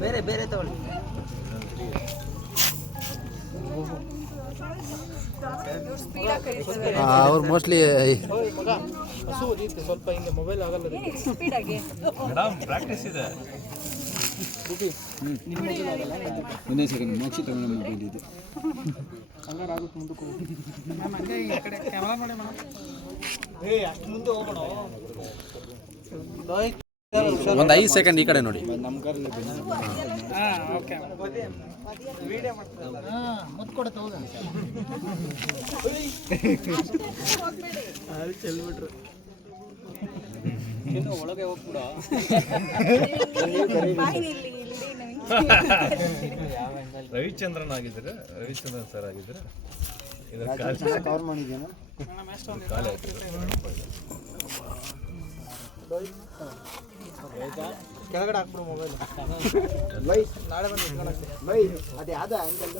ಬೇರೆ ಬೇರೆ ತಗೊಳ್ಳಿ ಅವ್ರು ಮೋಸ್ಟ್ಲಿ ಸ್ವಲ್ಪ ಹಿಂಗೆ ಮೊಬೈಲ್ ಆಗಲ್ಲ ಮೇಡಮ್ ಪ್ರಾಕ್ಟೀಸ್ ಇದೆ. ಒಂದೇ ಸೆಕೆಂಡ್ ಮೋಕ್ಷಿ ತಗೊಂಡ ಮೊಬೈಲ್ ಇದೆ ಏ ಅಷ್ಟು ಮುಂದೆ ಹೋಗೋಣ ಒಂದು ಐದು ಸೆಕೆಂಡ್ ಈ ಕಡೆ ನೋಡಿ. ಒಳಗೆ ಹೋಗ್ಬಿಡ. ರವಿಚಂದ್ರನ್ ಆಗಿದ್ರೆ ರವಿಚಂದ್ರನ್ ಸರ್ ಆಗಿದ್ರೆ ಇದರ ಕವರ್ ಮಾಡಿದ್ಯಾನ? ಕೆಳಗಡೆ ಹಾಕ್ಬಿಡು ಮೊಬೈಲ್ ಬೈ. ನಾಳೆ ಬಂದು ಬೈ. ಅದು ಯಾವ್ದು ಆ್ಯಂಗಲ್